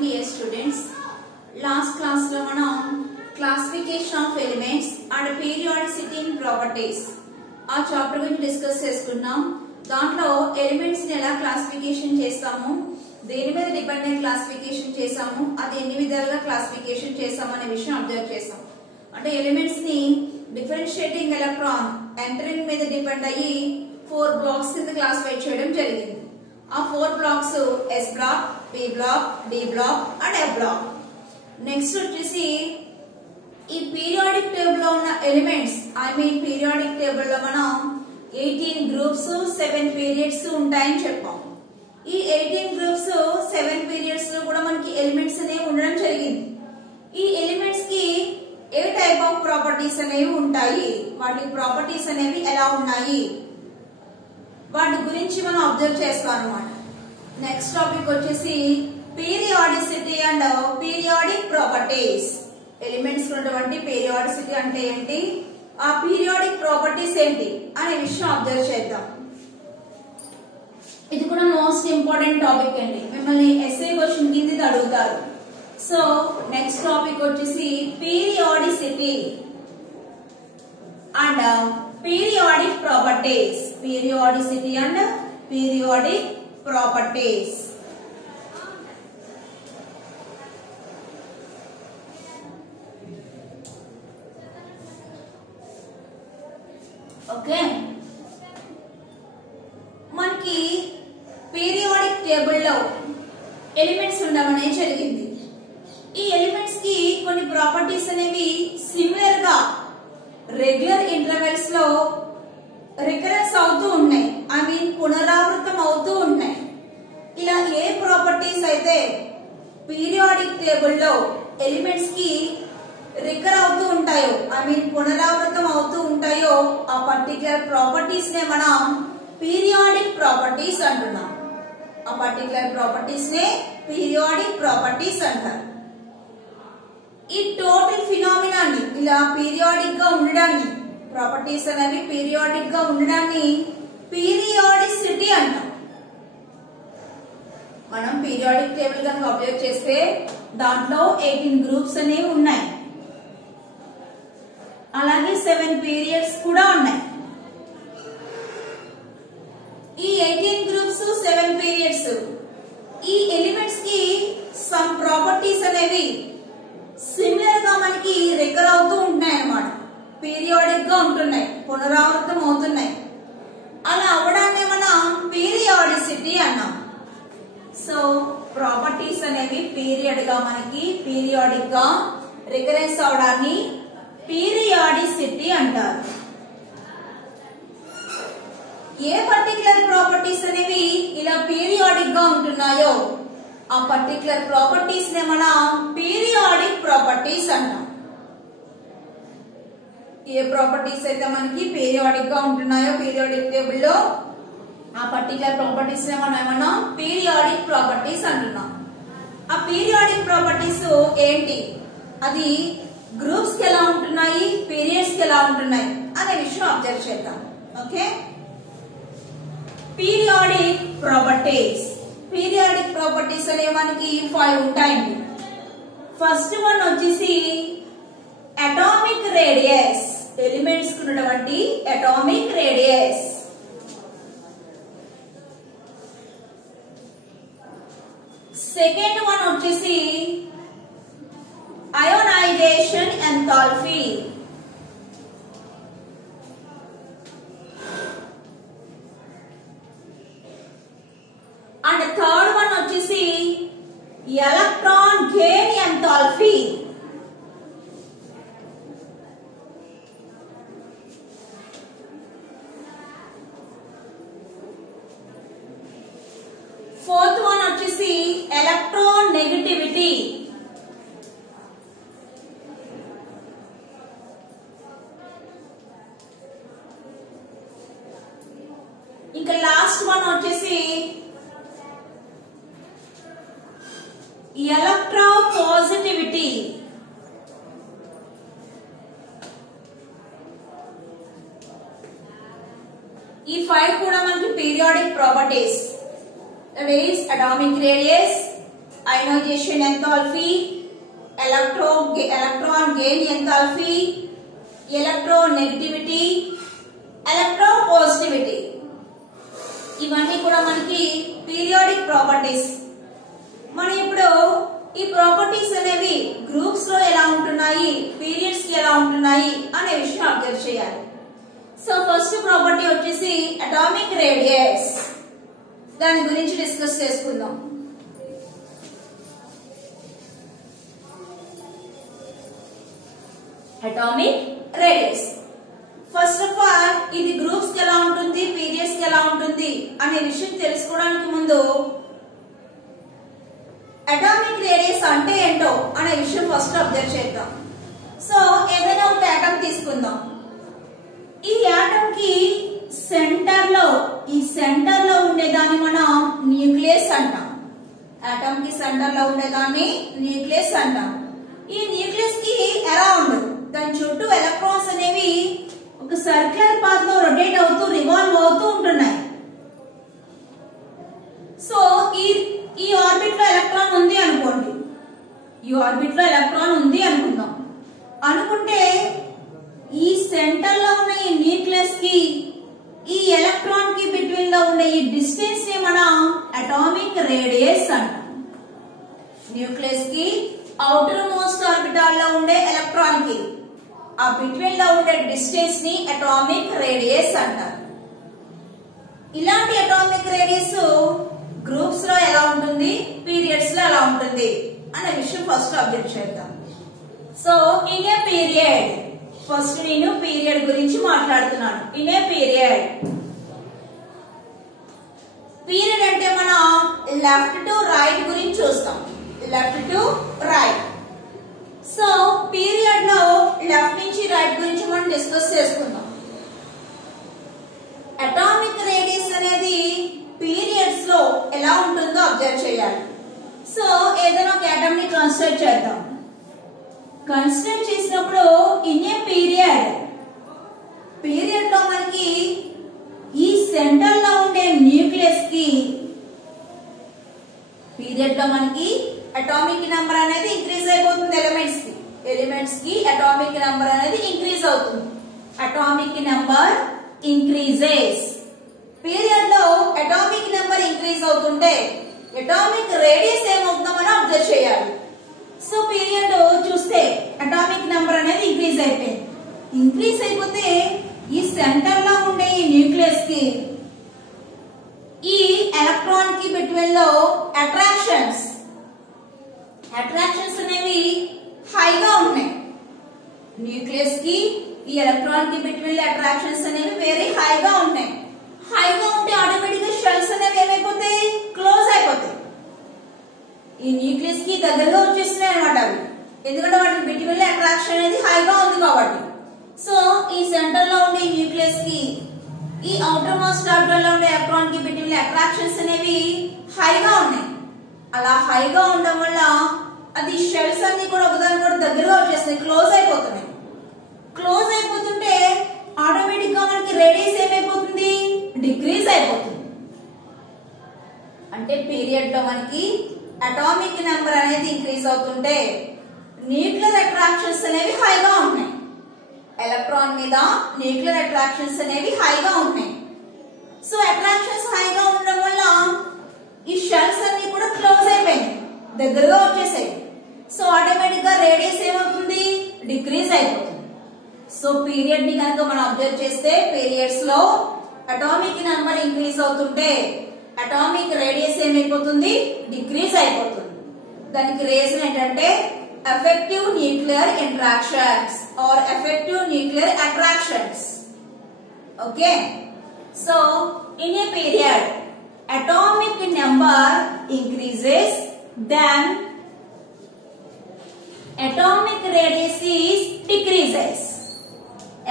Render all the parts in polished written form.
morning dear students. Last class lo manam classification of elements and periodicity in properties ఆ chapter గురించి discuss చేసుకున్నాం. దాంట్లో elements ని ఎలా క్లాసిఫికేషన్ చేస్తాము, దేని మీద డిపెండెంట్ క్లాసిఫికేషన్ చేసాము, అది ఎన్ని విధాలుగా క్లాసిఫికేషన్ చేసాము అనే విషయం అబ్జర్వ్ చేసాం. అంటే ఎలిమెంట్స్ ని డిఫరెన్షియేటింగ్ ఎలక్ట్రాన్ ఎంటరింగ్ మీద డిపెండ్ అయ్యి 4 బ్లాక్స్ కింద క్లాసిఫై చేయడం జరిగింది. ఆ 4 blocks S block, P block, D block and F block. Next వచ్చేసి ఈ పీరియాడిక్ టేబుల్ లో ఉన్న ఎలిమెంట్స్ పీరియాడిక్ టేబుల్ లో మనం 18 గ్రూప్స్ 7 పీరియడ్స్ ఉంటాయని చెప్పాం. ఈ 18 గ్రూప్స్ 7 పీరియడ్స్ లో కూడా మనకి ఎలిమెంట్స్ అనేవి ఉండడం జరిగింది. ఈ ఎలిమెంట్స్ కి ఏ టైప్ ఆఫ్ ప్రాపర్టీస్ అనేవి ఉంటాయి, వాటి ప్రాపర్టీస్ అనేవి ఎలా ఉన్నాయి, వాటి గురించి మనం అబ్జర్వ్ చేస్తాం అన్నమాట. నెక్స్ట్ టాపిక్ వచ్చేసి periodicity and periodic properties. Elements ఉన్నటువంటి పీరియాడిసిటీ అంటే ఏంటి, ఆ పీరియాడిక్ ప్రాపర్టీస్ ఏంటి అనే విషయం అబ్జర్వ్ చేద్దాం. ఇది కూడా మోస్ట్ ఇంపార్టెంట్ టాపిక్ అండి, మిమ్మల్ని ఎస్ఏ క్వశ్చన్ కింద అడుగుతారు. సో నెక్స్ట్ టాపిక్ వచ్చేసి periodicity and periodic properties. Periodicity and periodic properties. Okay, మనకి పీరియాడిక్ టేబుల్ లో ఎలిమెంట్స్ ఉండమనే జరిగింది. ఈ ఎలిమెంట్స్ కి కొన్ని ప్రాపర్టీస్ అనేవి సిమిలర్ గా రెగ్యులర్ ఇంటర్వెల్స్ లో రికరెన్స్ అవుతూ ఉన్నాయి, పునరావృతం అవుతూ ఉన్నాయి. ఇలా ఏ ప్రాపర్టీస్ అయితే పీరియాడిక్ టేబుల్ లో ఎలిమెంట్స్ కి రికర్ అవుతూ ఉంటాయో పునరావృతం అవుతూ ఉంటాయో ఆ పర్టికులర్ ప్రాపర్టీస్ నే మనం పీరియాడిక్ ప్రాపర్టీస్ అంటున్నాం. ఆ పర్టికులర్ ప్రాపర్టీస్ నే పీరియాడిక్ ప్రాపర్టీస్ అంటారు. ఈ టోటల్ ఫినామినాన్ని ఇలా పీరియాడిక్ గా ఉండడాన్ని, ప్రాపర్టీస్ అనేవి పీరియాడిక్ గా ఉండడాన్ని పీరియాడిసిటీ అంటాం. మనం పీరియాడిక్ టేబుల్ కనుక అబ్జర్వ్ చేస్తే దాంట్లో 18 గ్రూప్స్ అనేవి ఉన్నాయి, అలాగే 7 పీరియడ్స్ కూడా ఉన్నాయి. ఈ 18 గ్రూప్స్ 7 పీరియడ్స్ ఈ ఎలిమెంట్స్ కి సమ్ ప్రాపర్టీస్ అనేవి సిమిలర్ గా మనకి రికర్ అవుతూ ఉంటున్నాయి అన్నమాట. పీరియాడిక్ గా ఉంటున్నాయి, పునరావృతం అవుతున్నాయి. అలా అవడాన్ని మనం పీరియాడిసిటీ అన్నాం. సో ప్రాపర్టీస్ అనేవి పీరియాడిక్ గా రికరెన్స్ అవడాన్ని పీరియాడిసిటీ అంటారు. ఏ పర్టికులర్ ప్రాపర్టీస్ అనేవి ఇలా పీరియాడిక్ గా ఉంటున్నాయో ఆ పర్టికులర్ ప్రాపర్టీస్ నే మనం పీరియాడిక్ ప్రాపర్టీస్ అంటాం. ఏ ప్రాపర్టీస్ అయితే మనకి పీరియాడిక్ గా ఉంటున్నాయో పీరియాడిక్ టేబుల్ లో ఆ పర్టికులర్ ప్రాపర్టీస్ నే మనం పీరియాడిక్ ప్రాపర్టీస్ అంటున్నాం. ఆ పీరియాడిక్ ప్రాపర్టీస్ ఏంటి, అది గ్రూప్స్ కి ఎలా ఉంటున్నాయి, పీరియడ్స్ కి ఎలా ఉంటున్నాయి అనే విషయం అబ్జర్వ్ చేద్దాం. Okay, periodic properties. Periodic properties అనేవి మనకి 5 ఉంటాయండి. ఫస్ట్ వన్ వచ్చేసి అటామిక్ రేడియస్. ఎలిమెంట్స్ కు ఉన్నటువంటి అటామిక్ రేడియస్. సెకండ్ వన్ వచ్చేసి ionization enthalpy. And third one వచ్చేసి electron gain enthalpy. Fourth one వచ్చేసి ఎలక్ట్రాన్ నెగటివిటీ. ఇంకా లాస్ట్ వన్ వచ్చేసి ఎలక్ట్రో పాజిటివిటీ. ఈ 5 కూడా మనకి periodic properties. That is atomic radius, ionization enthalpy, electron gain enthalpy, electronegativity, electropositivity, ఇవన్నీ కూడా మనకి పీరియాడిక్ ప్రాపర్టీస్. మనం ఇప్పుడు ఈ ప్రాపర్టీస్ అనేవి గ్రూప్స్ లో ఎలా ఉంటున్నాయి, పీరియడ్స్ కి ఎలా ఉంటున్నాయి అనే విషయం అబ్జర్వ్ చేయాలి. సో ఫస్ట్ ప్రాపర్టీ వచ్చేసి అటామిక్ రేడియస్. దాని గురించి డిస్కస్ చేసుకుందాం. Atomic radius. First of all ఇది గ్రూప్స్ కి ఎలా ఉంటుంది, పీరియడ్స్ కి ఎలా ఉంటుంది అనే విషయం తెలుసుకోవడానికి ముందు అటామిక్ రేడియస్ అంటే ఏంటో అనే విషయం ఫస్ట్ అబ్జర్వ్ చేద్దాం. సో ఏదైనా ఒక ఆటమ్ తీసుకుందాం. ఈ ఆటమ్ కి సెంటర్ లో ఉండేదాన్ని మనం న్యూక్లియస్ అంటాం. ఆటమ్ కి సెంటర్ లో ఉండేదాన్ని న్యూక్లియస్ అంటాం. ఈ న్యూక్లియస్ కి అరౌండ్ దాని చుట్టూ ఎలక్ట్రాన్స్ అనేవి ఒక సర్క్యులర్ పాత్ లో రొటేట్ అవుతూ రివాల్వ్ అవుతూ ఉంటున్నాయి. సో ఈ ఆర్బిట్ లో ఎలక్ట్రాన్ ఉంది అనుకోండి. ఈ ఆర్బిట్ లో ఎలక్ట్రాన్ ఉంది అనుకుందాం. అనుకుంటే ఈ సెంటర్ లో ఉన్న ఈ న్యూక్లియస్ కి ఈ ఎలక్ట్రాన్ కి బిట్వీన్ లో ఉండే ఈ డిస్టెన్స్ ని మనం అటామిక్ రేడియస్ అంటాం. న్యూక్లియస్ కి అవుటర్ మోస్ట్ ఆర్బిటాల్ లో ఉండే ఎలక్ట్రాన్ కి ఆ బిట్వీన్ లో ఉండే డిస్టెన్స్ ని అటామిక్ రేడియస్ అంటారు. ఇలాంటి అటామిక్ రేడియస్ గ్రూప్స్ లో ఎలా ఉంటుంది, పీరియడ్స్ లో ఎలా ఉంటుంది అనే విషయం ఫస్ట్ అబ్జర్వ్ చేద్దాం. So in a period, first నేను పీరియడ్ గురించి మాట్లాడుతున్నాను. ఇన్ ఏ పీరియడ్ అంటే మనం లెఫ్ట్ టు రైట్ గురించి చూస్తాం. Left to right. So period లో లెఫ్ట్ నుంచి రైట్ గురించి మనం డిస్కస్ చేసుకుందాం. అటామిక్ రేడియస్ అనేది పీరియడ్స్ లో ఎలా ఉంటుందో అబ్జర్వ్ చేయాలి. సో ఏదైనా ఒక ఆటమ్ ని కన్సిడర్ చేద్దాం. కన్సిడర్ చేసినప్పుడు ఇన్ ఏ పీరియడ్ లో మనకి ఈ సెంటర్ లో ఉండే న్యూక్లియస్ కి పీరియడ్ లో మనకి అటామిక్ నెంబర్ అనేది ఇంక్రీజ్ అయిపోతుంది. ఎలిమెంట్స్ కి అటామిక్ నెంబర్ అనేది ఇంక్రీజ్ అవుతుంది. Atomic number increases. పీరియడ్ లో అటామిక్ నెంబర్ ఇంక్రీజ్ అవుతుంటే అటామిక్ రేడియస్ ఏమవుతుందో మనం అబ్జర్వ్ చేయాలి. సో పీరియడ్ చూస్తే అటామిక్ నెంబర్ అనేది ఇంక్రీజ్ అయిపోయింది. ఇంక్రీజ్ అయిపోతే ఈ సెంటర్ లో ఉండే ఈ న్యూక్లియస్ కి ఈ ఎలక్ట్రాన్ కి బిట్వీన్ లో అట్రాక్షన్స్ అనేవి హైగా ఉన్నాయి. న్యూక్లియస్ కి ఈ ఎలక్ట్రాన్ కి బిట్వీన్ లో అట్రాక్షన్స్ అనేవి వెరీ హైగా ఉన్నాయి. హైగా ఉంటే ఆటోమేటిక్ గా షెల్స్ అనేవి ఏమైపోతాయి, క్లోజ్ అయిపోతాయి. ఈ న్యూక్లియస్ కి దగ్గరగా వచ్చేస్తున్నాయి అనమాట అవి. ఎందుకంటే వాటి బిట్వీన్ లో అట్రాక్షన్ అనేది హైగా ఉంది కాబట్టి. సో ఈ సెంటర్ లో ఉండే న్యూక్లియస్ కి ఈ అవుటర్ మోస్ట్ ఆర్బిటల్ లో ఉండే ఎలక్ట్రాన్ కి బిట్వీన్ లో అట్రాక్షన్స్ అనేవి హైగా ఉన్నాయి. అలా హైగా ఉండడం వల్ల అది షెల్స్ అన్ని కూడా ఒకదాని కూడా దగ్గరగా వచ్చేస్తున్నాయి, క్లోజ్ అయిపోతున్నాయి. క్లోజ్ అయిపోతుంటే ఆటోమేటిక్ గా మనకి రేడియస్ ఏమైపోతుంది, డిక్రీజ్ అయిపోతుంది. అంటే పీరియడ్ లో మనకి అటామిక్ నెంబర్ అనేది ఇంక్రీజ్ అవుతుంటే న్యూక్లియర్ అట్రాక్షన్స్ అనేవి హైగా ఉన్నాయి. ఎలక్ట్రాన్ మీద న్యూక్లియర్ అట్రాక్షన్స్ అనేవి హైగా ఉన్నాయి. సో అట్రాక్షన్స్ హైగా ఉండడం వల్ల ఈ షెల్స్ అన్ని కూడా క్లోజ్ అయిపోయింది, దగ్గరగా వచ్చేసాయి. సో ఆటోమేటిక్ గా రేడియస్ ఏమవుతుంది, డిక్రీజ్ అయిపోతుంది. సో పీరియడ్ ని కనుక మనం అబ్జర్వ్ చేస్తే పీరియడ్స్ లో అటామిక్ నెంబర్ ఇంక్రీజ్ అవుతుంటే అటామిక్ రేడియస్ ఏమైపోతుంది, డిక్రీజ్ అయిపోతుంది. దానికి రీజన్ ఏంటంటే effective nuclear interactions or effective nuclear attractions. Okay. So in a period atomic number increases, then atomic radius is decreases.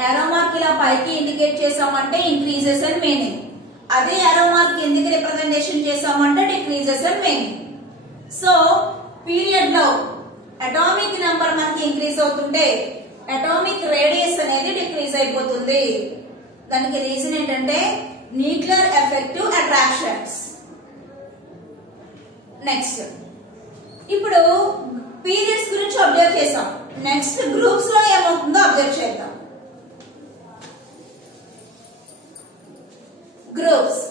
Arrow mark ఇలా పైకి indicate చేసామంటే increases అని meaning. అదే arrow mark కిందికి రిప్రజెంటేషన్ చేసామంటే decreases అని మీనింగ్. సో పీరియడ్ లో atomic number మనకి ఇంక్రీజ్ అవుతుంటే అటామిక్ రేడియస్ అనేది డిక్రీజ్ అయిపోతుంది. దానికి రీజన్ ఏంటంటే న్యూక్లియర్ ఎఫెక్టివ్ అట్రాక్షన్స్. నెక్స్ట్ ఇప్పుడు పీరియడ్స్ గురించి అబ్జర్వ్ చేసాం. నెక్స్ట్ గ్రూప్స్ లో ఏమవుతుందో అబ్జర్వ్ చేద్దాం. గ్రూప్స్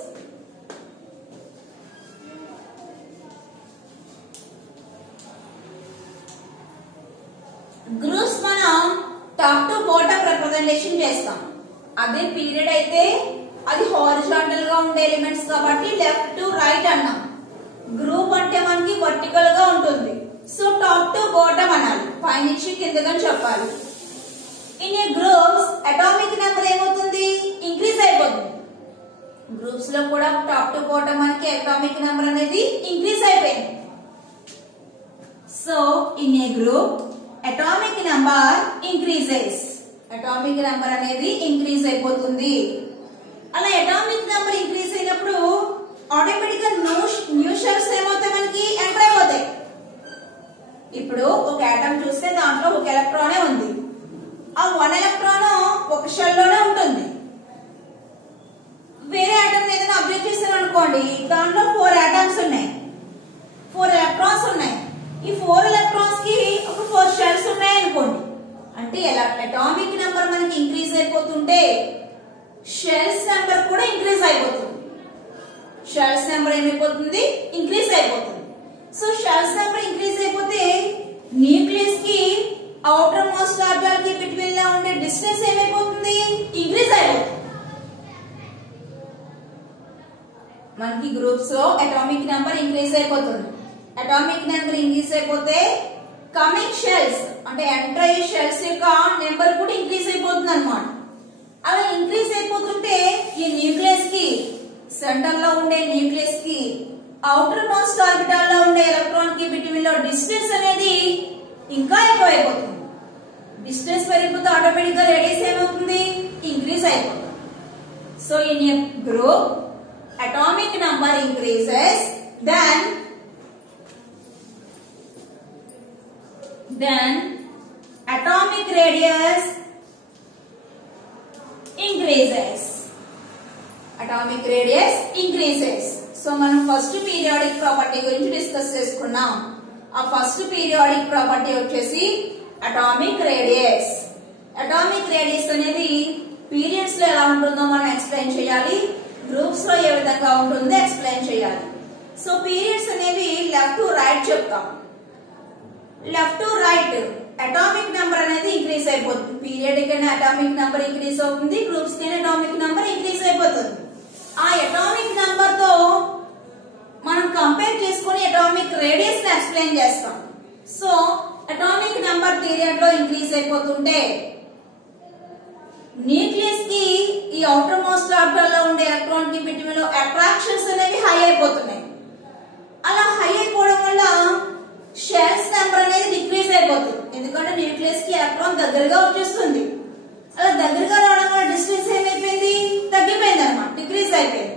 గ్రూప్స్ మనం టాప్ టు బాటమ్ రిప్రజెంటేషన్ చేస్తాం. అదే పీరియడ్ అయితే అది హారిజాంటల్ గా ఉండే ఎలిమెంట్స్ కాబట్టి లెఫ్ట్ టు రైట్ అన్నాం. గ్రూప్ అంటే మనకి వర్టికల్ గా ఉంటుంది. సో టాప్ టు బాటమ్ అనాలి, పైనుంచి కిందకని చెప్పాలి. In a groups atomic number ఏమవుతుంది? ఇంక్రీజ్ అయిపోతుంది. గ్రూప్స్ లో కూడా టాప్ టు బాటమ్ మనకి అటామిక్ నెంబర్ అనేది ఇంక్రీజ్ అయిపోయింది. So in A group atomic number increases. Atomic number అనేది ఇంక్రీజ్ అయిపోతుంది. అలా అటామిక్ నెంబర్ ఇంక్రీజ్ అయినప్పుడు ఆటోమేటిక్ గా న్యూ షెల్స్ ఏమవుతాయి? మనకి ఎంటర్ అయిపోతాయి. ఇప్పుడు ఒక ఆటమ్ చూస్తే దాంట్లో ఒక ఎలక్ట్రానే ఉంది. ఆ 1 ఎలక్ట్రాన్ ఒక షెల్ లోనే ఉంటుంది. వేరే ఆటమ్ ఏదైనా అబ్జర్వ్ చేశారనుకోండి, దాంట్లో 4 ఆటమ్స్ ఉన్నాయి, 4 ఎలక్ట్రాన్స్ ఉన్నాయి. ఈ 4 ఎలక్ట్రాన్స్ కి ఒక 4 షెల్స్ ఉన్నాయి అనుకోండి. అంటే అటామిక్ నెంబర్ మనకి ఇంక్రీజ్ అయిపోతుంటే షెల్స్ నెంబర్ కూడా ఇంక్రీజ్ అయిపోతుంది. షెల్స్ నెంబర్ ఏమైపోతుంది? ఇంక్రీజ్ అయిపోతుంది. సో షెల్స్ నెంబర్ ఇంక్రీజ్ అయిపోతే న్యూక్లియస్ కి అవుటర్ మోస్ట్ ఆర్బిటాల్ కి బిట్వీన్ లో ఉండే డిస్టెన్స్ ఏమైపోతుంది? ఇంక్రీజ్ అయిపోతుంది. మనకి గ్రూప్స్ లో అటామిక్ నెంబర్ ఇంక్రీజ్ అయిపోతుంది. అటామిక్ నెంబర్ ఇంక్రీజ్ అయిపోతే కమింగ్ షెల్స్ అంటే ఎంటర్ అయ్యే షెల్స్ యొక్క నెంబర్ కూడా ఇంక్రీజ్ అయిపోతుంది అన్నమాట. అలా ఇంక్రీజ్ అయిపోతుంటే ఈ న్యూక్లియస్ కి సెంటర్ లో ఉండే న్యూక్లియస్ కి అవుటర్ మోస్ట్ ఆర్బిటాల్ లో ఉండే ఎలక్ట్రాన్ కి బిట్వీన్ లో డిస్టెన్స్ అనేది ఇంకా ఎక్కువ అయిపోతుంది. డిస్టెన్స్ పెరిగిపోతే ఆటోమేటిక్ గా రేడియస్ ఏమవుతుంది? ఇంక్రీజ్ అయిపోతుంది. So in A group atomic number increases, then atomic radius increases. Atomic radius increases. So మనం ఫస్ట్ పీరియాడిక్ ప్రాపర్టీ గురించి డిస్కస్ చేసుకున్నాం. ఆ ఫస్ట్ పీరియాడిక్ ప్రాపర్టీ వచ్చేసి అటామిక్ రేడియస్. అటామిక్ రేడియస్ అనేది పీరియడ్స్ లో ఎలా ఉంటుందో మనం ఎక్స్ప్లెయిన్ చేయాలి, గ్రూప్స్ లో ఏ విధంగా ఉంటుందో ఎక్స్ప్లెయిన్ చేయాలి. సో పీరియడ్స్ అనేవి లెఫ్ట్ టు రైట్ చెప్తాం. Left to right atomic number అనేది ఇంక్రీజ్ అయిపోతుంది. పీరియడిక్ అయిన అటామిక్ నెంబర్ ఇంక్రీజ్ అవుతుంది, గ్రూప్స్ కి అటామిక్ నెంబర్ ఇంక్రీజ్ అయిపోతుంది. ఆ అటామిక్ నెంబర్ తో మనం కంపేర్ చేసుకుని అటామిక్ రేడియస్ ని ఎక్స్ప్లెయిన్ చేస్తాం. సో అటామిక్ నెంబర్ పీరియడ్ లో ఇంక్రీజ్ అయిపోతుంటే న్యూక్లియస్ కి ఈ అవుటర్ మోస్ట్ ఆర్బిటాల్ లో ఉండే ఎలక్ట్రాన్ కి బిట్వీన్ లో అట్రాక్షన్స్ అనేవి హై అయిపోతున్నాయి. అలా హై అయిపోవడం వల్ల షెల్స్ నెంబర్ అనేది డిక్రీజ్ అయిపోతుంది. ఎందుకంటే న్యూక్లియస్ కి ఎలక్ట్రాన్ దగ్గరగా వచ్చేస్తుంది. అలా దగ్గరగా రావడం వల్ల డిస్టెన్స్ ఏమైపోయింది? తగ్గిపోయింది అన్నమాట, డిక్రీజ్ అయిపోయింది.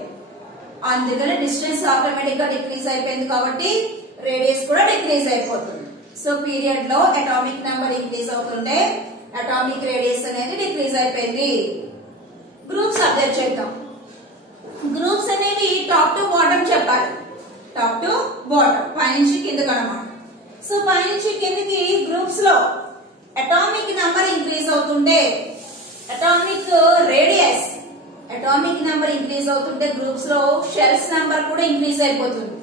అందుకని డిస్టెన్స్ ఆటోమేటిక్ గా డిక్రీజ్ అయిపోయింది కాబట్టి రేడియస్ కూడా డిక్రీజ్ అయిపోతుంది. సో పీరియడ్ లో అటామిక్ నెంబర్ ఇంక్రీజ్ అవుతుంటే అటామిక్ రేడియస్ అనేది డిక్రీజ్ అయిపోయింది. గ్రూప్స్ అబ్జర్వ్ చేద్దాం. గ్రూప్స్ అనేవి టాప్ టు బాటమ్ చెప్పాలి. టాప్ టు బాటమ్, పైనుంచి కిందకి అన్నమాట. సో పైనుంచి కిందకి గ్రూప్స్ లో అటామిక్ నెంబర్ ఇంక్రీజ్ అవుతుంటే atomic radius, atomic number increase అవుతుంటే గ్రూప్స్ లో షెల్స్ నెంబర్ కూడా ఇంక్రీజ్ అయిపోతుంది.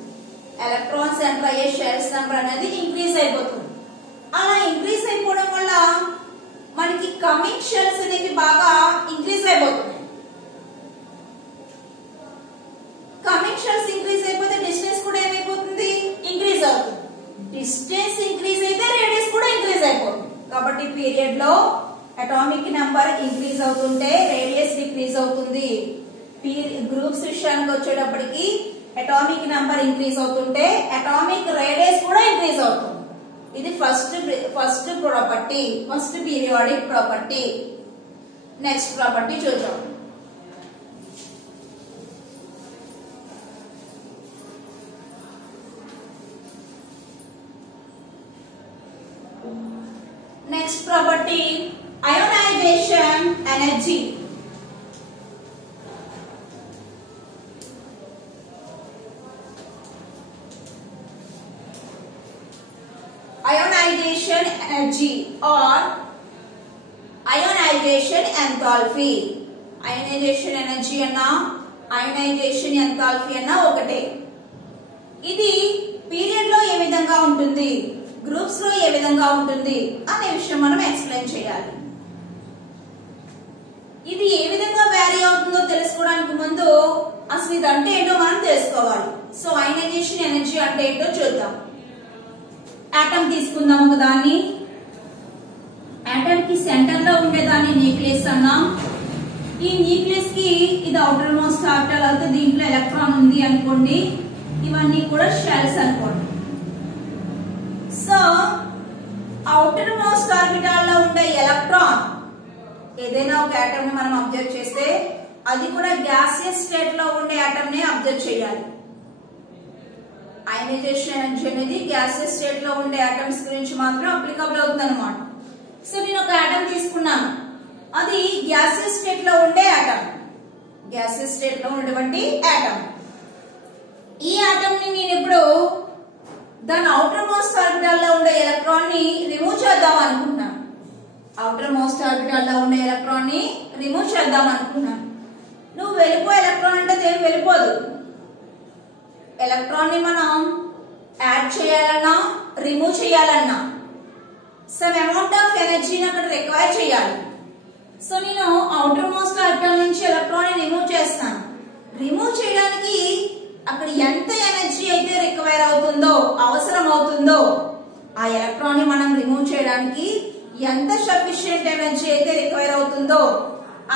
ఎలక్ట్రాన్స్ ఎంటర్ అయ్యే షెల్స్ నెంబర్ అనేది ఇంక్రీజ్ అయిపోతుంది. అలా ఇంక్రీజ్ అయిపోవడం వల్ల మనకి కమింగ్ షెల్స్ అనేవి బాగా ఇంక్రీజ్ అయిపోతున్నాయి. కమింగ్ షెల్స్ ఇంక్రీజ్ అయిపోతే డిస్టెన్స్ కూడా ఏమైపోతుంది? ఇంక్రీజ్ అవుతుంది. డిస్టెన్స్ ఇంక్రీజ్ అయితే రేడియస్ కూడా ఇంక్రీజ్ అయిపోతుంది. కాబట్టి పీరియడ్ లో అటామిక్ నెంబర్ ఇంక్రీజ్ అవుతుంటే రేడియస్ డిక్రీజ్ అవుతుంది. గ్రూప్స్ విషయానికి వచ్చేటప్పటికి అటామిక్ నెంబర్ ఇంక్రీజ్ అవుతుంటే అటామిక్ రేడియస్ కూడా ఇంక్రీజ్ అవుతుంది. ఇది first property, first periodic property. Next property చూద్దాం. Next property, ionization energy. energy or ionization enthalpy. Ionization energy అన్నా ionization enthalpy అన్నా ఒకటే. ఇది పీరియడ్ లో ఏ విధంగా ఉంటుంది, గ్రూప్స్ లో ఏ విధంగా ఉంటుంది అనే విషయం మనం ఎక్స్ప్లెయిన్ చేయాలి. ఇది ఏ విధంగా వ్యారీ అవుతుందో తెలుసుకోవడానికి ముందు అసలు ఇది అంటే ఏంటో మనం తెలుసుకోవాలి. సో అయనైజేషన్ ఎనర్జీ అంటే ఏంటో చూద్దాం. ఆటమ్ తీసుకుందాం. ఒక దాన్ని, ఆటమ్ కి సెంటర్ లో ఉండేదాన్ని న్యూక్లియస్ అన్నాం. ఈ న్యూక్లియస్ కి ఇది అవుటర్ మోస్ట్ ఆర్బిటల్ అవుతుంది. దీంట్లో ఎలక్ట్రాన్ ఉంది అనుకోండి. ఇవన్నీ కూడా షెల్స్ అనుకోండి. సో అవుటర్ మోస్ట్ ఆర్బిటల్ లో ఉండే ఎలక్ట్రాన్ ఏదైనా ఒక ఆటమ్ ని మనం అబ్జర్వ్ చేస్తే అది కూడా గ్యాసియస్ స్టేట్ లో ఉండే ఆటమ్ ని అబ్జర్వ్ చేయాలి. అయనైజేషన్ ఎనర్జీ అనేది గ్యాసియస్ స్టేట్ లో ఉండే ఆటమ్స్ గురించి మాత్రం అప్లికబుల్ అవుతుంది అనమాట. సో నేను ఒక ఆటమ్ తీసుకున్నాను, అది గ్యాసియస్ స్టేట్ లో ఉండే ఆటమ్, గ్యాసియస్ స్టేట్ లో ఉన్నటువంటి ఆటమ్. ఈ ఆటమ్ ని నేను ఇప్పుడు దాని అవుటర్ మోస్ట్ ఆర్బిటల్ లో ఉండే ఎలక్ట్రాన్ ని రిమూవ్ చేద్దాం అనుకుంటున్నాను. అవుటర్ మోస్ట్ ఆర్బిటల్ లో ఉండే ఎలక్ట్రాన్ ని రిమూవ్ చేద్దాం అనుకున్నాను. నువ్వు వెళ్ళిపో ఎలక్ట్రాన్ అంటే దేని వెళ్ళిపోదు. ఎలక్ట్రాన్ ని మనం యాడ్ చేయాలన్నా రిమూవ్ చేయాలన్నా సమ్ అమౌంట్ ఆఫ్ ఎనర్జీని అక్కడ రిక్వైర్ చేయాలి. సో నేను అవుటర్ మోస్ట్ ఆర్బిటల్ నుంచి ఎలక్ట్రాన్ ని రిమూవ్ చేస్తాను. రిమూవ్ చేయడానికి అక్కడ ఎంత ఎనర్జీ అయితే రిక్వైర్ అవుతుందో, అవసరం అవుతుందో, ఆ ఎలక్ట్రాన్ ని మనం రిమూవ్ చేయడానికి ఎంత సఫిషియెంట్ ఎనర్జీ అయితే రిక్వైర్ అవుతుందో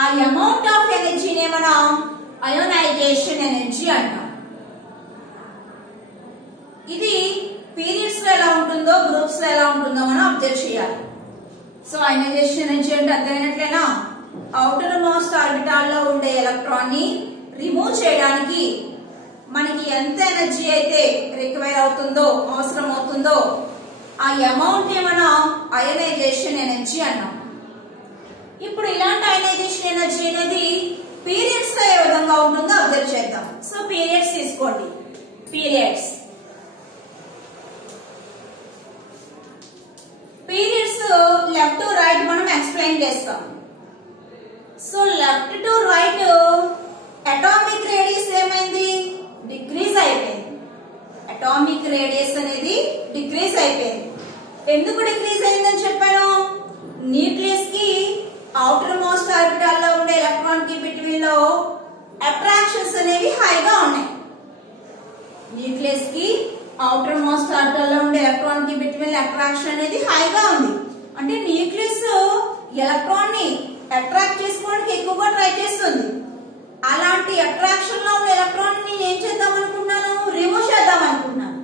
ఆ అమౌంట్ ఆఫ్ ఎనర్జీనే మనం అయోనైజేషన్ ఎనర్జీ అంటాం. ఇది పీరియడ్స్ లో ఎలా ఉంటుందో, గ్రూప్స్ లో ఎలా ఉంటుందో మనం అబ్జర్వ్ చేయాలి. సో అయోనైజేషన్ ఎనర్జీ అంటే అర్థమైనట్లేనా? అవుటర్ మోస్ట్ ఆర్బిటాల్ లో ఉండే ఎలక్ట్రాన్ ని రిమూవ్ చేయడానికి మనకి ఎంత ఎనర్జీ అయితే రిక్వైర్ అవుతుందో, అవసరం అవుతుందో ఆ అమౌంట్ ని మనం అయోనైజేషన్ ఎనర్జీ అన్నాం. ఇప్పుడు ఇలాంటి అయోనైజేషన్ ఎనర్జీ అనేది పీరియడ్స్ లో ఏ విధంగా ఉంటుందో అబ్జర్వ్ చేద్దాం. సో పీరియడ్స్ తీసుకోండి. పీరియడ్స్ లెఫ్ట్ టు రైట్ మనం ఎక్స్ప్లెయిన్ చేస్తాం. So left to right atomic radius ఏమైంది? డిక్రీజ్ అయిపోయింది. అటామిక్ రేడియస్ అనేది డిక్రీజ్ అయిపోయింది. ఎందుకు డిక్రీజ్ అయిందని చెప్పాను? న్యూక్లియస్ కి అవుటర్ మోస్ట్ ఆర్బిటల్ లో ఉండే ఎలక్ట్రాన్ కి బిట్వీన్ లో అట్రాక్షన్స్ అనేవి హైగా ఉన్నాయి. న్యూక్లియస్ కి అవుటర్ మోస్ట్ ఆర్బిటల్ లో ఉండే ఎలక్ట్రాన్ కి బిట్వీన్ అట్రాక్షన్ అనేది హైగా ఉంది. అంటే న్యూక్లియస్ ఎలక్ట్రాన్ ని అట్రాక్ట్ చేసుకోవడానికి ఎక్కువగా ట్రై చేస్తుంది. అలాంటి అట్రాక్షన్ లో ఉన్న ఎలక్ట్రాన్ ని ఏం చేద్దాం అనుకున్నాను? రిమూవ్ చేద్దాం అనుకున్నాను.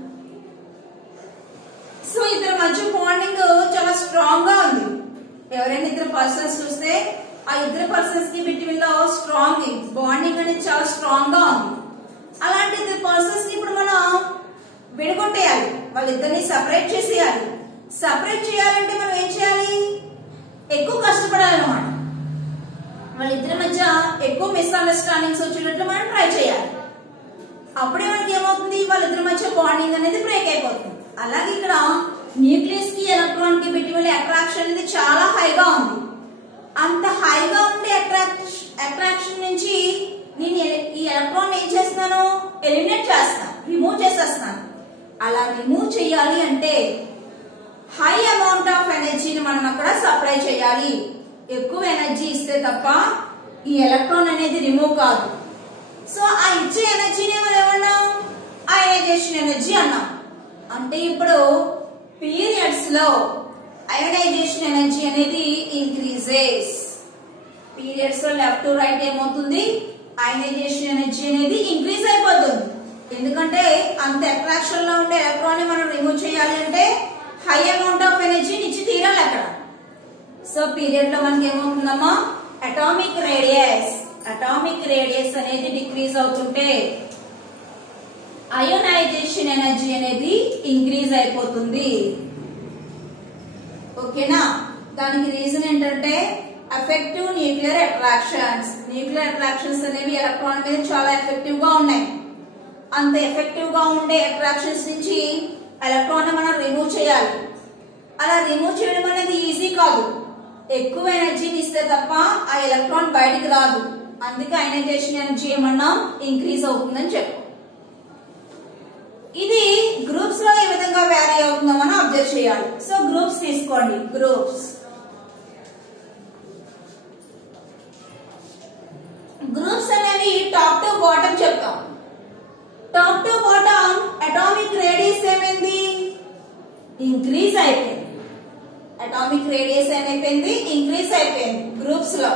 సో ఇద్దరు మధ్య బాండింగ్ చాలా స్ట్రాంగ్ గా ఉంది. ఎవరైనా ఇద్దరు పర్సన్స్ చూస్తే ఆ ఇద్దరు పర్సన్స్ కి బిట్వీన్ లో స్ట్రాంగ్ బాండింగ్ అనేది చాలా స్ట్రాంగ్ గా ఉంది. అలాంటి ఇద్దరు పర్సన్స్ ని ఇప్పుడు మనం విడగొట్టేయాలి, వాళ్ళిద్దరిని సపరేట్ చేసేయాలి. సపరేట్ చేయాలంటే మనం ఏం చేయాలి? ఎక్కువ కష్టపడాలన్నమాట. వాళ్ళిద్దరి మధ్య ఎక్కువ మిస్అండర్స్టాండింగ్స్ వచ్చేటట్లు మనం ట్రై చేయాలి. అప్పుడే మనకి ఏమవుతుంది? వాళ్ళిద్దరి మధ్య బాండింగ్ అనేది బ్రేక్ అయిపోతుంది. అలాగే ఇక్కడ న్యూక్లియస్ కి ఎలక్ట్రాన్ కి బిట్వీన్ అట్రాక్షన్ అనేది చాలా హైగా ఉంది. అంత హైగా ఉండే అట్రాక్షన్ నుంచి నేను ఈ ఎలక్ట్రాన్ ఏం చేస్తున్నాను? ఎలిమినేట్ చేస్తాను, రిమూవ్ చేసేస్తాను. అలా రిమూవ్ చేయాలి అంటే హై అమౌంట్ ఆఫ్ ఎనర్జీని మనం అక్కడ సప్లై చేయాలి. ఎక్కువ ఎనర్జీ ఇస్తే తప్ప ఈ ఎలక్ట్రాన్ అనేది రిమూవ్ కాదు. సో ఆ ఇచ్చే ఎనర్జీని మనం ఏమన్నాం? అయోనైజేషన్ ఎనర్జీ అన్నాం. అంటే ఇప్పుడు పీరియడ్స్ లో అయోనైజేషన్ ఎనర్జీ అనేది ఇంక్రీజెస్. పీరియడ్స్ లో లెఫ్ట్ టు రైట్ ఏమవుతుంది? అయోనైజేషన్ ఎనర్జీ అనేది ఇంక్రీజ్ అయిపోతుంది. ఎందుకంటే అంత అట్రాక్షన్ లో ఉండే ఎలక్ట్రాన్ ని మనం రిమూవ్ చేయాలి అంటే హై అమౌంట్ ఆఫ్ ఎనర్జీని ఇచ్చి తీరాలి అక్కడ. సో పీరియడ్ లో మనకి ఏమవుతుందమ్మా? అటామిక్ రేడియస్ అనేది డిక్రీజ్ అవుతుంటే అయోనైజేషన్ ఎనర్జీ అనేది ఇంక్రీజ్ అయిపోతుంది. ఓకేనా? దానికి రీజన్ ఏంటంటే effective nuclear attractions. Nuclear attractions అనేవి ఎలక్ట్రాన్ మీద చాలా ఎఫెక్టివ్ గా ఉన్నాయి. అంత ఎఫెక్టివ్ గా ఉండే అట్రాక్షన్స్ నుంచి ఎలక్ట్రాన్ ని మనం రిమూవ్ చేయాలి. అలా రిమూవ్ చేయడం అనేది ఈజీ కాదు, ఎక్కువ ఎనర్జీని ఇస్తే తప్ప ఆ ఎలక్ట్రాన్ బయటికి రాదు. అందుకే అయనైజేషన్ ఎనర్జీ ఏమన్నా ఇంక్రీజ్ అవుతుందని చెప్పు. ఇది గ్రూప్స్ లో ఏ విధంగా వ్యారీ అవుతుందో మనం అబ్జర్వ్ చేయాలి. సో గ్రూప్స్ తీసుకోండి. గ్రూప్స్ అనేవి టాప్ టు బాటమ్ చెప్తాం. Top to bottom atomic radius ఏమైంది? ఇంక్రీజ్ అయిపోయింది. అటామిక్ రేడియస్ ఏమైపోయింది? ఇంక్రీజ్ అయిపోయింది. గ్రూప్స్ లో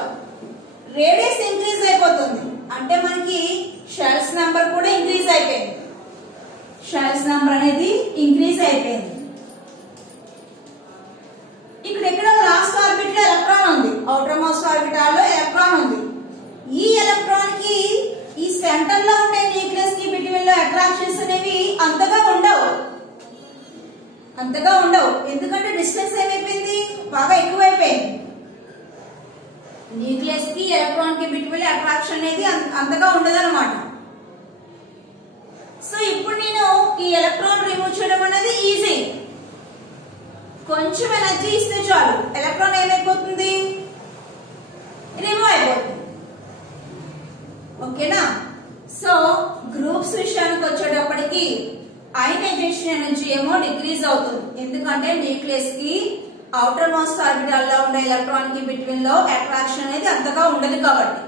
రేడియస్ ఇంక్రీజ్ అయిపోతుంది అంటే మనకి షెల్స్ నెంబర్ కూడా ఇంక్రీజ్ అయిపోయింది. షెల్స్ నెంబర్ అనేది ఇంక్రీజ్ అయిపోయింది. ఇక్కడ లాస్ట్ ఆర్బిట్ లో ఎలక్ట్రాన్ ఉంది, అవుటర్ మోస్ట్ ఆర్బిటాల్ లో ఎలక్ట్రాన్ ఉంది. ఈ ఎలక్ట్రాన్ కి ఈ సెంటర్ లో ఉండే న్యూక్లియస్ కి బిట్వీన్ లో అట్రాక్షన్స్ అనేవి అంతగా ఉండవు. ఎందుకంటే డిస్టెన్స్ ఏమైపోయింది? బాగా ఎక్కువైపోయింది. న్యూక్లియస్ కి ఎలక్ట్రాన్ కి బిట్వీన్ అట్రాక్షన్ అనేది అంతగా ఉండదు అనమాట. సో ఇప్పుడు నేను ఈ ఎలక్ట్రాన్ రిమూవ్ చేయడం అనేది ఈజీ. కొంచెం ఎనర్జీ ఇస్తే చాలు, ఎలక్ట్రాన్ ఏమైపోతుంది? రిమూవ్ అయిపోతుంది. ఓకేనా? సో గ్రూప్స్ విషయానికి వచ్చేటప్పటికి అయనైజేషన్ ఎనర్జీ ఏమో డిక్రీజ్ అవుతుంది. ఎందుకంటే న్యూక్లియస్ కి అవుటర్ మోస్ట్ ఆర్బిటాల్ లో ఉండే ఎలక్ట్రాన్ కి బిట్వీన్ లో అట్రాక్షన్ అనేది అంతగా ఉండదు కాబట్టి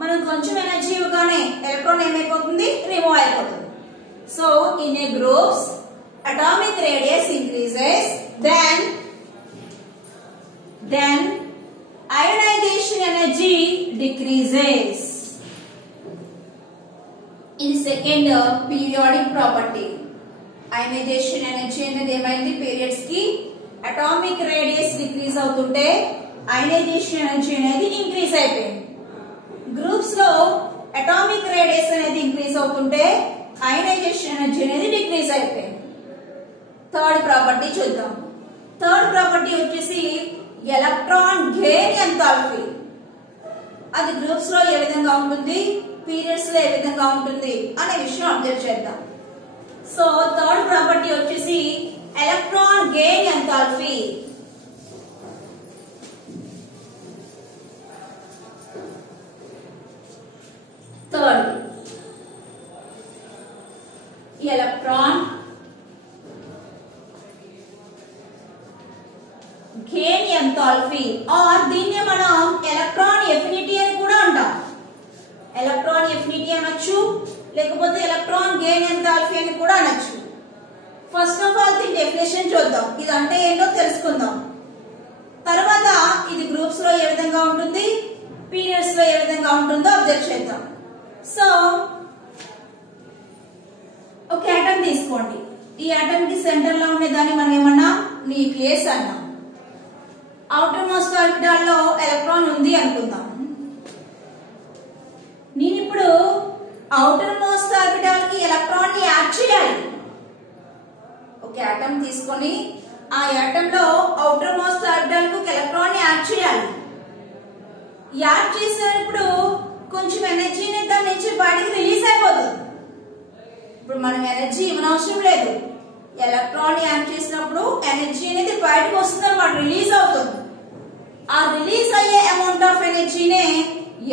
మనం కొంచెం ఎనర్జీ ఇవ్వగానే ఎలక్ట్రాన్ ఏమైపోతుంది? రిమూవ్ అయిపోతుంది. So in A groups atomic radius increases, then ionization energy decreases. In second periodic property, ionization energy అనేది ఏమైంది? పీరియడ్స్ కి అటామిక్ రేడియస్ డిక్రీజ్ అవుతుంటే ionization energy అనేది ఇంక్రీజ్ అయిపోయింది. గ్రూప్స్ లో అటామిక్ రేడియస్ అనేది ఇంక్రీజ్ అవుతుంటే ionization energy అనేది డిక్రీజ్ అయిపోయింది. థర్డ్ ప్రాపర్టీ చూద్దాం. థర్డ్ ప్రాపర్టీ వచ్చేసి ఎలక్ట్రాన్ గెయిన్ ఎంథాల్పీ. అది గ్రూప్స్ లో ఏ విధంగా ఉంటుంది, పీరియడ్స్ లో ఏ విధంగా ఉంటుంది అనే విషయం అబ్జర్వ్ చేద్దాం. సో థర్డ్ ప్రాపర్టీ వచ్చేసి electron gain enthalpy. Third electron gain enthalpy or దీన్ని మనం ఎలక్ట్రాన్ ఎఫినిటీ అని కూడా అంటాం. ఎలక్ట్రాన్ ఎఫినిటీ అనొచ్చు, లేకపోతే ఎలక్ట్రాన్ గెయిన్ ఎంథాల్పీ అని కూడా అనొచ్చు. ఫస్ట్ ఆఫ్ ఆల్ దీని డెఫినేషన్ చూద్దాం. ఇది అంటే ఏంటో తెలుసుకుందాం. తర్వాత ఇది గ్రూప్స్ లో ఏ విధంగా ఉంటుంది, పీరియడ్స్ లో ఏ విధంగా ఉంటుందో అబ్జర్వ్ చేద్దాం. సో ఒక ఆటమ్ తీసుకోండి. ఈ ఆటమ్ కి సెంటర్ లో ఉండే దాన్ని మనం ఏమన్నా న్యూక్లియస్ అన్నాం. అవుటర్ మోస్ట్ ఆర్బిటాల్ లో ఎలక్ట్రాన్ ఉంది అనుకుందాం. నేను ఇప్పుడు అవుటర్ మోస్ట్ ఆర్బిటాల్ కి ఎలక్ట్రాన్ ని యాడ్ చేయాలి. ఒక ఆటమ్ తీసుకొని ఆ ఆటమ్ లో అవుటర్ మోస్ట్ ఆర్బిటాల్ కు ఎలక్ట్రాన్ ని యాడ్ చేయాలి. యాడ్ చేసినప్పుడు కొంచెం ఎనర్జీని దాని నుంచి బయటికి రిలీజ్ అయిపోతుంది. ఇప్పుడు మనం ఎనర్జీ ఇవ్వనవసరం లేదు. ఎలక్ట్రాన్ యాడ్ చేసినప్పుడు ఎనర్జీ అనేది బయటకు వస్తుంది అన్నమాట, రిలీజ్ అవుతుంది. ఆ రిలీజ్ అయ్యే అమౌంట్ ఆఫ్ ఎనర్జీనే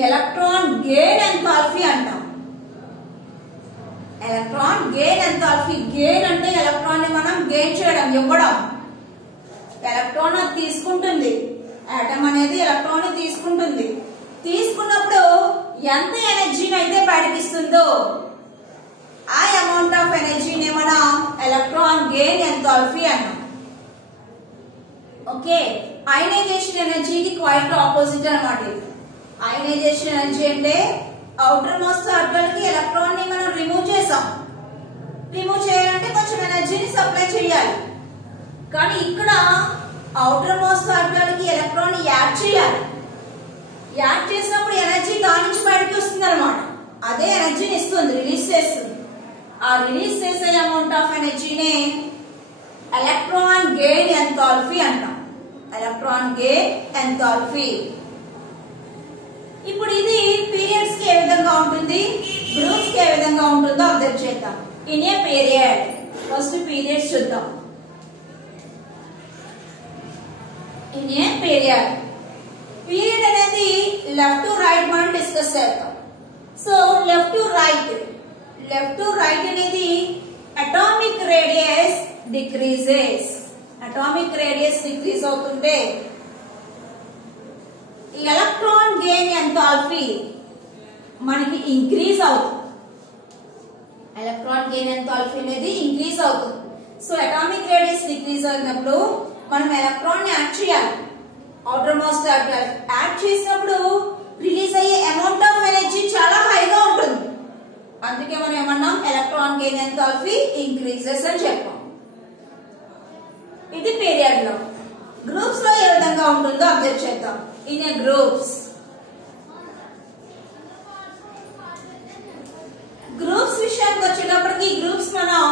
ఎలక్ట్రాన్ గెయిన్ ఎంథాల్పీ అంటాం. Electron gain enthalpy. గెయిన్ అంటే ఎలక్ట్రాన్ ని మనం గెయిన్ చేయడం, ఇవ్వడం. ఎలక్ట్రాన్ అది తీసుకుంటుంది, ఆటమ్ అనేది ఎలక్ట్రాన్ ని తీసుకుంటుంది. తీసుకున్నప్పుడు ఎంత ఎనర్జీని అయితే బయటకిస్తుందో ఆ అమౌంట్ ఆఫ్ ఎనర్జీని మనం ఎలక్ట్రాన్ గెయిన్ ఎంథాల్పీ అన్నాం. ఓకే, అయనైజేషన్ ఎనర్జీకి క్వైట్ ఆపోజిట్ అన్నమాట. అయనైజేషన్ ఎనర్జీ అంటే అవుటర్ మోస్ట్ ఆర్బిటాల్ కి ఎలక్ట్రాన్ ని మనం రిమూవ్ చేసాం. రిమూవ్ చేయాలంటే కొంచెం ఎనర్జీని సప్లై చేయాలి. కానీ ఇక్కడ అవుటర్ మోస్ట్ ఆర్బిటాల్ కి ఎలక్ట్రాన్ ని యాడ్ చేయాలి. యాడ్ చేసినప్పుడు ఎనర్జీ దాని నుంచి బయటకు వస్తుంది అనమాట. అదే ఎనర్జీని ఇస్తుంది, రిలీజ్ చేస్తుంది. ఆ రిలీజ్ చేసే అమౌంట్ ఆఫ్ ఎనర్జీనే ఎలక్ట్రాన్ గెయిన్ ఎంథాల్పీ అంటాం. Electron gain enthalpy. ఇప్పుడు ఇది పీరియడ్స్ కి ఏ విధంగా ఉంటుంది, గ్రూప్స్ కి ఏ విధంగా ఉంటుందో అబ్జర్వ్ చేద్దాం. In a period first periods చూద్దాం. In a period. పీరియడ్ అనేది లెఫ్ట్ టు రైట్ మనం డిస్కస్ చేద్దాం. సో లెఫ్ట్ టు రైట్ అనేది atomic radius decreases. Atomic radius decrease అవుతుంటే ఎలక్ట్రాన్ గెయిన్ ఎంథాల్పీ మనకి ఇంక్రీజ్ అవుతుంది. ఎలక్ట్రాన్ గెయిన్ ఎంథాల్పీ అనేది ఇంక్రీజ్ అవుతుంది. సో అటామిక్ రేడియస్ డిక్రీజ్ అయినప్పుడు మనం ఎలక్ట్రాన్ ని యాడ్ చేయాలి. అవుటర్ మోస్ట్ యాడ్ చేసినప్పుడు రిలీజ్ అయ్యే అమౌంట్ ఆఫ్ ఎనర్జీ చాలా హైగా ఉంటుంది. అందుకే మనం ఏమన్నాం, ఎలక్ట్రాన్ గెయిన్ ఎంథాల్పీ ఇంక్రీజెస్ అని చెప్పాం. ఇది పీరియడ్ లో. గ్రూప్స్ లో ఏ విధంగా ఉంటుందో అబ్జర్వ్ చేద్దాం. ఇన్ ఏ గ్రూప్స్ విషయానికి వచ్చేటప్పటికి గ్రూప్స్ మనం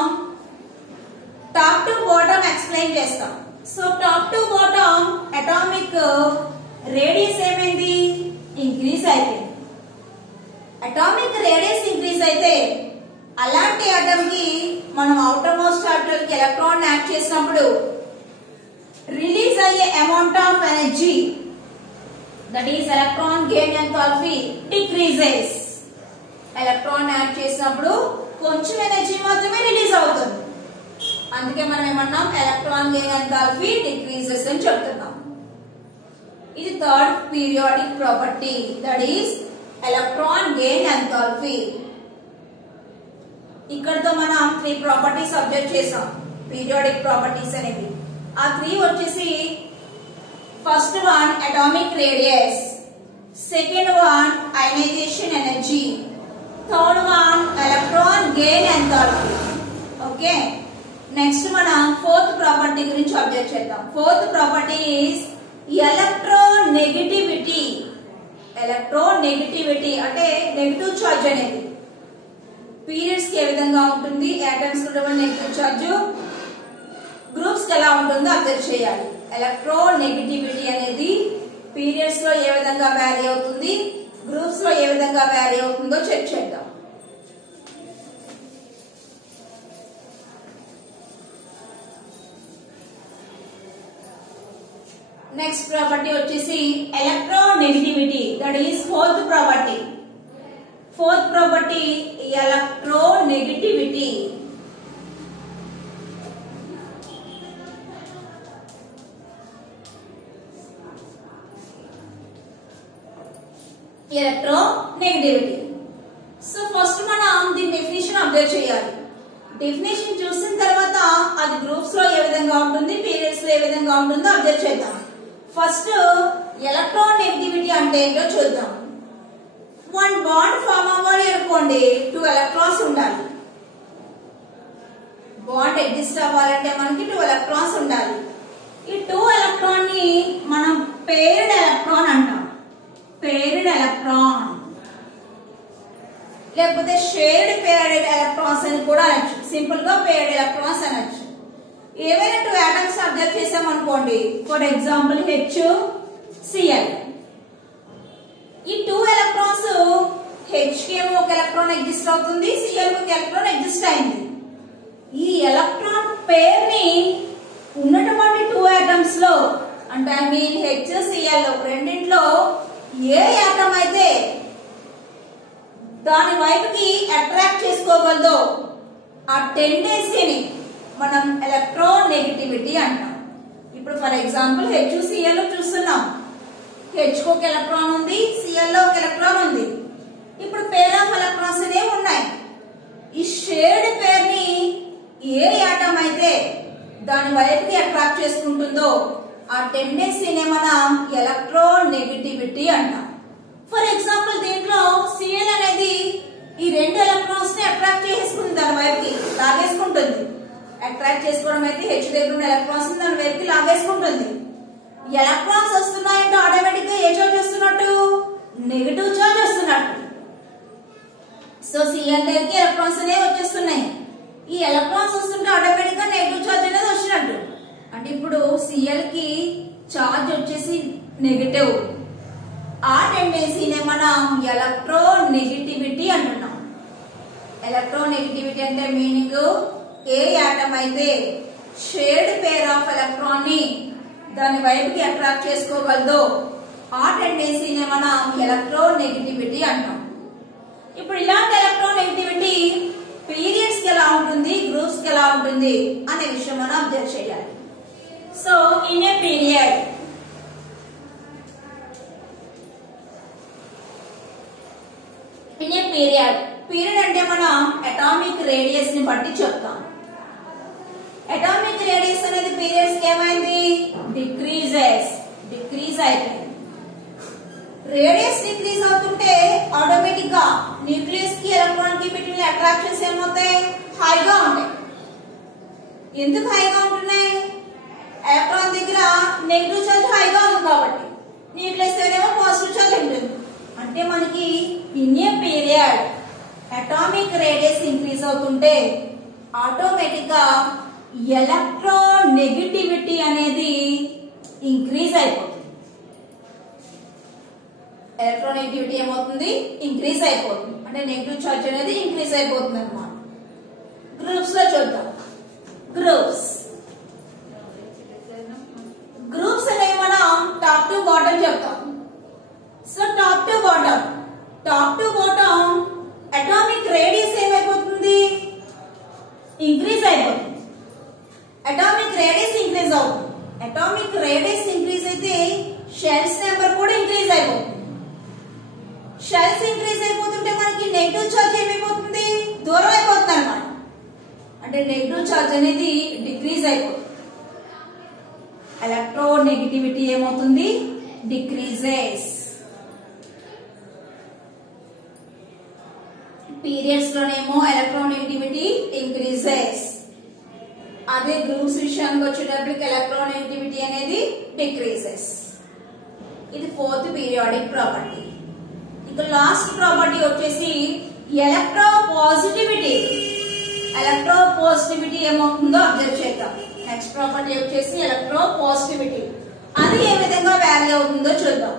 టాప్ టు బాటమ్ ఎక్స్ప్లెయిన్ చేస్తాం. So top to bottom atomic radius ఏమైంది, ఇంక్రీజ్ అయిపోయింది. అటామిక్ రేడియస్ ఇంక్రీజ్ అయితే అలాంటి అటమ్ కి మనం అవుటర్ మోస్ట్ ఆర్బిటల్ కి ఎలక్ట్రాన్ యాడ్ చేసినప్పుడు రిలీజ్ అయ్యే amount of energy, that is electron gain enthalpy decreases. Electron add చేసినప్పుడు కొంచెం ఎనర్జీ మాత్రమే రిలీజ్ అవుతుంది. అందుకే మనం ఏమన్నాం, ఎలక్ట్రాన్ గెయిన్ ఎంథాల్పీ డిక్రీజెస్ అని చెప్తున్నాం. ఇది third periodic property, that is electron gain enthalpy. ఇక్కడతో మనం 3 ప్రాపర్టీస్ అబ్జర్వ్ చేసాం, పీరియాడిక్ ప్రాపర్టీస్ అనేవి. ఆ 3 వచ్చేసి first one atomic radius, second one ionisation energy, third one electron gain enthalpy. Okay, next మనం ఫోర్త్ ప్రాపర్టీ గురించి అబ్జర్వ్ చేద్దాం. Fourth property is electronegativity. Electronegativity అంటే నెగటివ్ ఛార్జ్ అనేది పీరియడ్స్ కి ఏ విధంగా ఉంటుంది, ఆటమ్స్ కి నెగటివ్ ఛార్జ్ గ్రూప్స్ కి ఎలా ఉంటుందో అబ్జర్వ్ చేయాలి. ఎలక్ట్రోనెగటివిటీ అనేది పీరియడ్స్ లో ఏ విధంగా వ్యారీ అవుతుంది, గ్రూప్స్ లో ఏ విధంగా వ్యారీ అవుతుందో చెక్ చేద్దాం. నెక్స్ట్ ప్రాపర్టీ వచ్చేసి electronegativity, that is fourth property. Fourth property electronegativity. Electronegativity. So first మనం దీని డెఫినేషన్ అబ్జర్వ్ చేయాలి. డెఫినేషన్ చూసిన తర్వాత అది గ్రూప్స్ లో ఏ విధంగా ఉంటుంది, పీరియడ్స్ లో ఏ విధంగా ఉంటుందో అబ్జర్వ్ చేద్దాం. ఫస్ట్ ఎలక్ట్రోనెగటివిటీ అంటే ఏంటో చూద్దాం. వన్ బాండ్ ఫామ్ అవ్వాలి అనుకోండి, 2 ఎలక్ట్రాన్స్ ఉండాలి. బాండ్ ఎగ్జిస్ట్ అవ్వాలంటే మనకి 2 ఎలక్ట్రాన్స్ ఉండాలి. ఈ 2 ఎలక్ట్రాన్ ని మనం పేర్డ్ ఎలక్ట్రాన్ అంటాం. పేర్డ్ ఎలక్ట్రాన్ లేకపోతే షేర్డ్ పేర్డ్ ఎలక్ట్రాన్స్ అని కూడా అనొచ్చు. సింపుల్ గా పేర్డ్ ఎలక్ట్రాన్స్ అనొచ్చు. ఏవైనా 2 ఆటమ్స్ అబ్జర్వ్ చేసాం అనుకోండి, ఫర్ ఎగ్జాంపుల్ HCl. ఈ 2 ఎలక్ట్రాన్స్ H కి ఒక ఎలక్ట్రాన్ ఎగ్జిస్ట్ అవుతుంది, Cl కి ఒక ఎలక్ట్రాన్ ఎగ్జిస్ట్ అయింది. ఈ ఎలక్ట్రాన్ పేర్ ని ఉన్నటువంటి 2 ఆటమ్స్ లో అంటే ఐ మీన్ HCl రెండింటిలో ఏ ఆటం అయితే దాని వైపుకి అట్రాక్ట్ చేసుకోగలదో ఆ టెండెన్సీని మనం ఎలక్ట్రోనెగటివిటీ అంటాం. ఇప్పుడు ఫర్ ఎగ్జాంపుల్ HCl చూస్తున్నాం. H కు ఒక ఎలక్ట్రాన్ ఉంది, Cl లో ఒక ఎలక్ట్రాన్ ఉంది. ఇప్పుడు పేర్ ఆఫ్ ఎలక్ట్రాన్స్ అనేవి ఉన్నాయి. ఈ షేర్డ్ పేర్ ని ఏ ఆటం అయితే దాని వైపుకి అట్రాక్ట్ చేసుకుంటుందో ఆ టెండెన్సీని మనం ఎలక్ట్రోనెగటివిటీ అంటాం. ఫర్ ఎగ్జాంపుల్ దీంట్లో Cl అనేది ఈ 2 ఎలక్ట్రాన్స్ ని అట్రాక్ట్ చేసుకుంది, దాని వైపుకి లాగేసుకుంటుంది. అట్రాక్ట్ చేసుకోవడం అయితే H దగ్గర ఉన్న ఎలక్ట్రాన్స్ దాని వైపుకి లాగేసుకుంటుంది. ఎలక్ట్రాన్స్ వస్తున్నాయంటే ఆటోమేటిక్ గా ఏ చార్జ్ వస్తున్నట్టు, నెగటివ్ చార్జ్ వస్తున్నట్టు. సో Cl దగ్గరికి ఎలక్ట్రాన్స్ అనేవి వచ్చేస్తున్నాయి. ఈ ఎలక్ట్రాన్స్ వస్తుంటే ఆటోమేటిక్ గా నెగటివ్ చార్జ్ అనేది వచ్చినట్టు. అంటే ఇప్పుడు Cl కి చార్జ్ వచ్చేసి నెగటివ్. ఆ టెండెన్సీనే మనం ఎలక్ట్రోనెగటివిటీ అంటున్నాం. ఎలక్ట్రోనెగటివిటీ అంటే మీనింగ్ ఏ ఆటం అయితే షేర్డ్ పేర్ ఆఫ్ ఎలక్ట్రాన్ ని దాని వైపుకి అట్రాక్ట్ చేసుకోగలదో ఆ టెండెన్సీని మనం ఎలక్ట్రోనెగటివిటీ అంటాం. ఇప్పుడు ఇలాంటి ఎలక్ట్రోనెగటివిటీ పీరియడ్స్ కి ఎలా ఉంటుంది, గ్రూప్స్ కి ఎలా ఉంటుంది అనే విషయం మనం అబ్జర్వ్ చేయాలి. So in a period period అంటే మనం అటామిక్ రేడియస్ ని బట్టి చెప్తాం. అటామిక్ రేడియస్ అనేది పీరియడ్స్ కి ఏమైంది, డిక్రీజ్ అయిపోయింది. రేడియస్ డిక్రీజ్ అవుతుంటే ఆటోమేటిక్ గా న్యూక్లియస్ కి ఎలక్ట్రాన్ కి బిట్వీన్ అట్రాక్షన్స్ ఏమవుతాయి, హైగా ఉంటాయి. ఎందుకు హైగా ఉంటున్నాయి, ఎలక్ట్రాన్ దగ్గర నెగిటివ్ చార్జ్ హైగా ఉంది కాబట్టి, న్యూక్లియస్ దగ్గర పాజిటివ్ చార్జ్ ఉంటుంది. అంటే మనకి in a period atomic radius increase అవుతుంటే ఆటోమేటిక్ గా ఎలక్ట్రోనెగటివిటీ అనేది ఇంక్రీజ్ అయిపోతుంది. ఎలక్ట్రోనెగటివిటీ ఏమవుతుంది, ఇంక్రీజ్ అయిపోతుంది. అంటే నెగిటివ్ చార్జ్ అనేది ఇంక్రీజ్ అయిపోతుంది అన్నమాట. గ్రూప్స్ లో చూద్దాం. గ్రూప్స్ అనేవి మనం టాప్ టు బాటమ్ చెప్తాం. So top to bottom atomic radius ఏమైపోతుంది, ఇంక్రీజ్ అయిపోతుంది. అటామిక్ రేడియస్ ఇంక్రీజ్ అవుతుంది. అటామిక్ రేడియస్ ఇంక్రీజ్ అయితే షెల్స్ నెంబర్ కూడా ఇంక్రీజ్ అయిపోతుంది. షెల్స్ ఇంక్రీజ్ అయిపోతుంటే మనకి నెగిటివ్ చార్జ్ ఏమైపోతుంది, దూరం అయిపోతుంది అన్నమాట. అంటే నెగిటివ్ చార్జ్ అనేది డిక్రీజ్ అయిపోతుంది. ఎలక్ట్రోనెగటివిటీ ఏమవుతుంది, డిక్రీజెస్. పీరియడ్స్ లోనేమో ఎలక్ట్రోనెగటివిటీ ఇంక్రీజెస్. అదే గ్రూప్స్ విషయానికి వచ్చేటప్పటికి ఎలక్ట్రోనెగటివిటీ అనేది డిక్రీజెస్. ఇది ఫోర్త్ పీరియాడిక్ ప్రాపర్టీ. ఇక లాస్ట్ ప్రాపర్టీ వచ్చేసి ఎలక్ట్రోపాజిటివిటీ. ఎలక్ట్రోపాజిటివిటీ ఏమవుతుందో అబ్జర్వ్ చేద్దాం. నెక్స్ట్ ప్రాపర్టీ వచ్చేసి ఎలక్ట్రోపాజిటివిటీ. అది ఏ విధంగా వ్యారీ అవుతుందో చూద్దాం.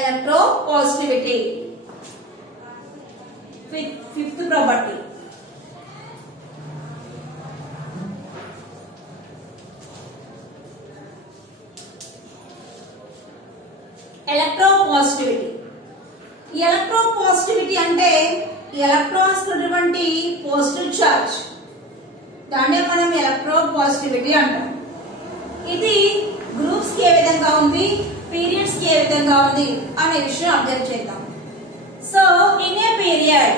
ఎలక్ట్రోపాజిటివిటీ ఫిఫ్త్ ప్రాపర్టీ. ఎలక్ట్రోపాజిటివిటీ అంటే ఎలక్ట్రాన్స్ ఉన్నటువంటి పాజిటివ్ చార్జ్, దాన్నే మనం ఎలక్ట్రోపాజిటివిటీ అంటాం. ఇది గ్రూప్స్ కి ఏ విధంగా ఉంది, పీరియడ్స్ కి ఏ విధంగా ఉంది అనే విషయం అబ్జర్వ్ చేద్దాం. So in a period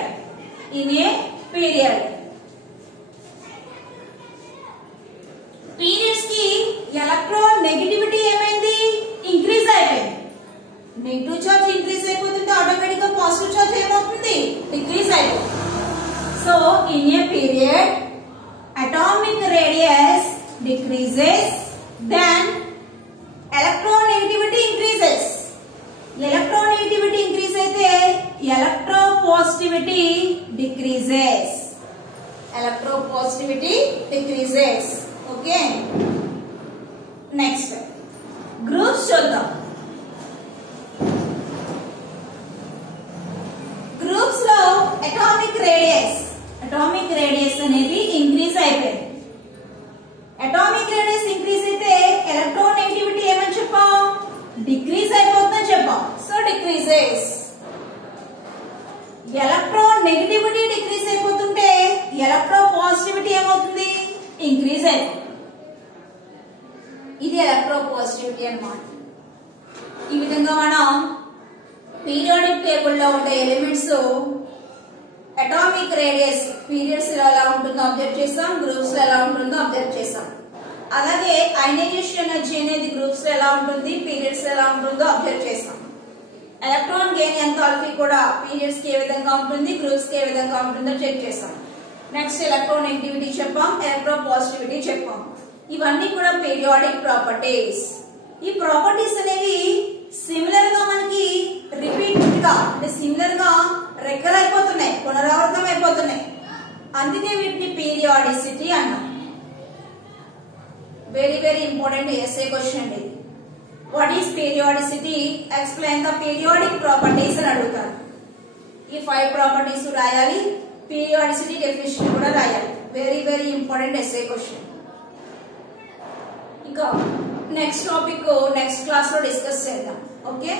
periods కి ఎలక్ట్రోనెగటివిటీ ఏమైంది, ఇంక్రీజ్ అయిపోయింది. నెగిటివ్ చార్జ్ ఇంక్రీజ్ అయిపోతుంటే ఆటోమేటిక్ గా పాజిటివ్ చార్జ్ ఏమవుతుంది, డిక్రీజ్ అయిపోతుంది. So in a period atomic radius decreases, then electronegativity increases. Electronegativity increase అయితే electropositivity decreases. Okay, next groups చూద్దాం. Groups లో అటామిక్ రేడియస్ అనేది ఇంక్రీజ్ అయిపోయింది. అటామిక్ రేడియస్ ఇంక్రీజ్ అయితే ఎలక్ట్రోనెగటివిటీ ఏమని చెప్పాం, డిక్రీజ్ అయిపోతుందని చెప్పాం. So decreases. ఎలక్ట్రోనెగటివిటీ డిక్రీజ్ అయిపోతుంటే ఎలక్ట్రోపాజిటివిటీ ఏమవుతుంది, ఇంక్రీజ్ అయిపోతుంది. ఇది ఎలక్ట్రోపాజిటివిటీ అన్నమాట. ఈ విధంగా మనం పీరియాడిక్ టేబుల్ లో ఉండే ఎలిమెంట్స్ అటామిక్ రేడియస్ పీరియడ్స్ ఎలా ఉంటుందో అబ్జర్వ్ చేస్తాం, గ్రూప్స్ లో ఎలా ఉంటుందో అబ్జర్వ్ చేస్తాం. అలాగే అయనైజేషన్ ఎనర్జీ అనేది గ్రూప్స్ లో ఎలా ఉంటుంది, పీరియడ్స్ లో ఎలా ఉంటుందో అబ్జర్వ్ చేస్తాం. ఎలక్ట్రాన్ గెయిన్ ఎంథాల్పీ కూడా పీరియడ్స్ కి ఏ విధంగా ఉంటుంది, గ్రూప్స్ కి ఏ విధంగా ఉంటుందో చెక్ చేస్తాం. నెక్స్ట్ ఎలక్ట్రోనెగటివిటీ చెప్పాం, ఎలక్ట్రోపాజిటివిటీ చెప్పాం. ఇవన్నీ కూడా పీరియాడిక్ ప్రాపర్టీస్. ఈ ప్రాపర్టీస్ అనేవి సిమిలర్ గా మనకి రిపీటెడ్ గా అంటే సిమిలర్ గా రెక్కర్ అయిపోతున్నాయి, పునరావృతం అయిపోతున్నాయి. అందుకే వీటిని పీరియాడిసిటీ అన్నాం. Very very important SA question ఇది. What is periodicity, explain the periodic properties అని అడుగుతారు. ఈ 5 ప్రాపర్టీస్ రాయాలి, పీరియాడిసిటీ డెఫినిషన్ కూడా రాయాలి. Very very important SA question. ఇంకా నెక్స్ట్ టాపిక్ నెక్స్ట్ క్లాస్ లో డిస్కస్ చేద్దాం. ఓకే.